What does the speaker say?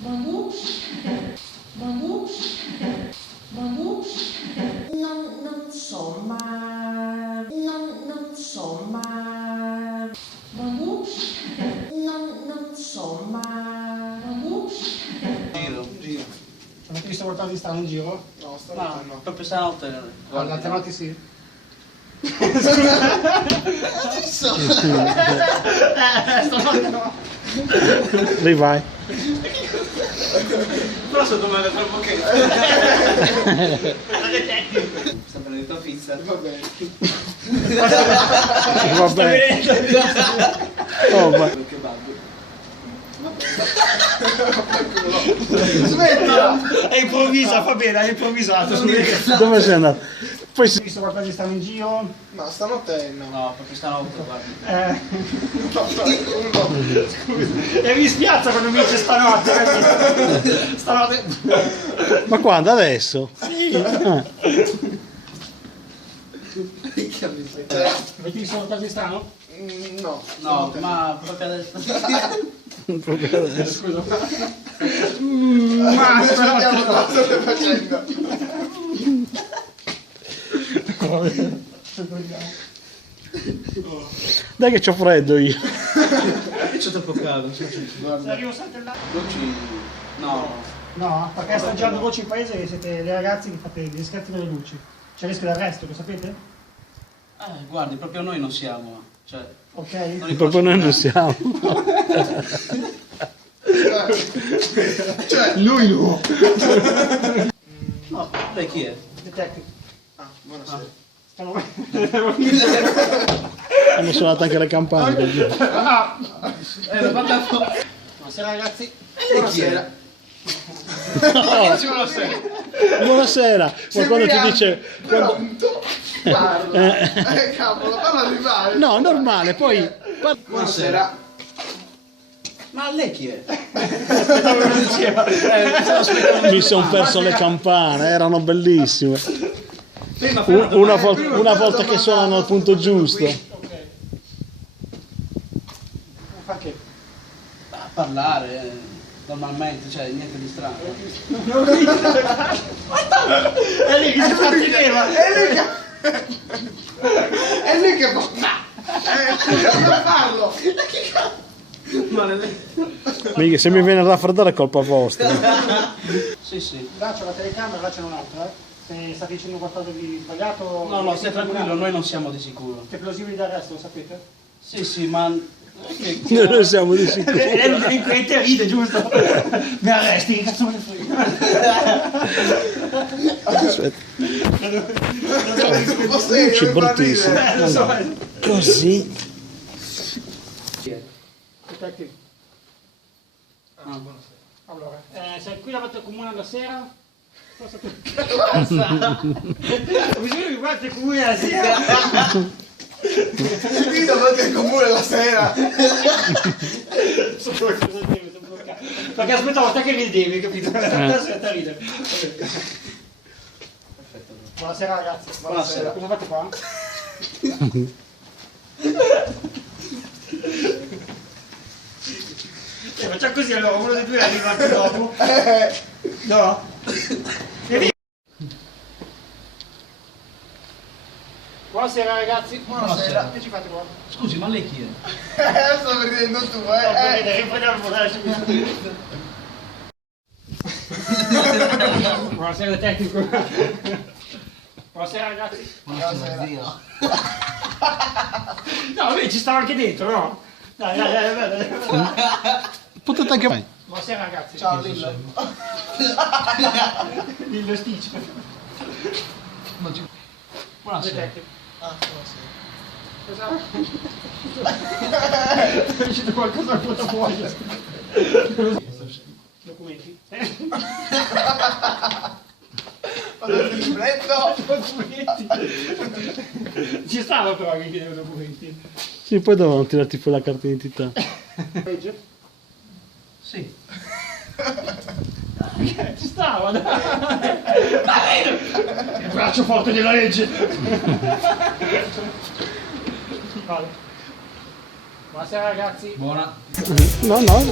Non so, ma... Non so, ma... Non so, ma... Giro. Avete visto qualcosa di strano in giro? No, stanotte no. Proprio stanotte. L'altra notte sì. Stanotte no. Rivai. Però sono domande tra il bocchetto. Sta prendendo pizza. Va bene. Vabbè. Oh, ma... Smettila! È improvvisa, fa bene, è improvvisato. Dove sei andato? Poi Avete visto qualcosa di strano in giro? No, stanotte no. No, proprio stanotte, guarda. E mi spiazza quando mi dice stanotte. Stanotte. Ma quando? Adesso? Sì. Ah. Avete visto qualcosa di strano? No. No, ma proprio adesso. Proprio adesso. Scusa. Ma sappiamo cosa stai facendo. Dai che c'ho freddo io. C'è troppo caldo. Se arrivo saltellare. Luci. No. No, perché sta girando voce in paese e siete dei ragazzi che fate gli scherzi delle luci. C'è il rischio d'arresto, lo sapete? Guardi, proprio noi non siamo. Cioè, Ok? non li Proprio posso noi non fare. siamo. Cioè, lui no. No, lei chi è? Detective. Ah, buonasera. Stiamo... Hanno suonato anche le campane. Lo guardavo. Buonasera ragazzi. Buonasera. Buonasera. Ma quando ti dice... Pronto? Parla. Cavolo, parla di male. No, normale, poi... Buonasera. Ma lei chi è? Mi sono perso le campane, erano bellissime. Prima Una volta che suonano al punto giusto. Ok. Fa che? a parlare normalmente, cioè niente di strano. È lì che si tratteneva. È lì che può farlo. Mica, se mi viene a raffreddare è colpa vostra. Sì, sì. Là c'è la telecamera, là c'è un'altra, Se state dicendo qualcosa di sbagliato... No, no, stai tranquillo, noi non siamo di sicuro. Che plausibili d'arresto, lo sapete? Sì, sì, ma... Noi non siamo di sicuro. Lei è un delinquente e ride, giusto? Mi arresti, che cazzo me ne frega? Aspetta. Posso C'è bruttissimo. Lo so. Così. Detective. Ah, buonasera. Allora, sei qui davanti al comune alla sera? Cosa tu? Ho bisogno di qualche comune alla sera. qui davanti al comune la sera. Perché aspettavo te che ridevi, capito? Adesso è da ridere. Perfetto. Buonasera ragazzi. Buonasera. Cosa fate qua? Facciamo così allora, uno dei due arriva anche dopo. No? Buonasera ragazzi. Buonasera. Che ci fate qua? Scusi, ma lei chi è? Sto ridendo tu, Riprendiamo il modello subito. Buonasera tecnico. Buonasera ragazzi. Buonasera. No, lui ci stava anche dentro, no? Dai. Potete anche mai. Buonasera ragazzi. Ciao Lillo. Lillo Stitch. Buonasera. Detective. Ah, buonasera. È uscito qualcosa dal portafoglio. Documenti. Vado il libretto. Documenti. Ci stava però che chiedeva documenti. Sì, poi dovevano tirarti fuori la carta d'identità. Legge? Sì. Ci stava, dai! Il braccio forte della legge! Vale. Buonasera ragazzi. Buona. No, no.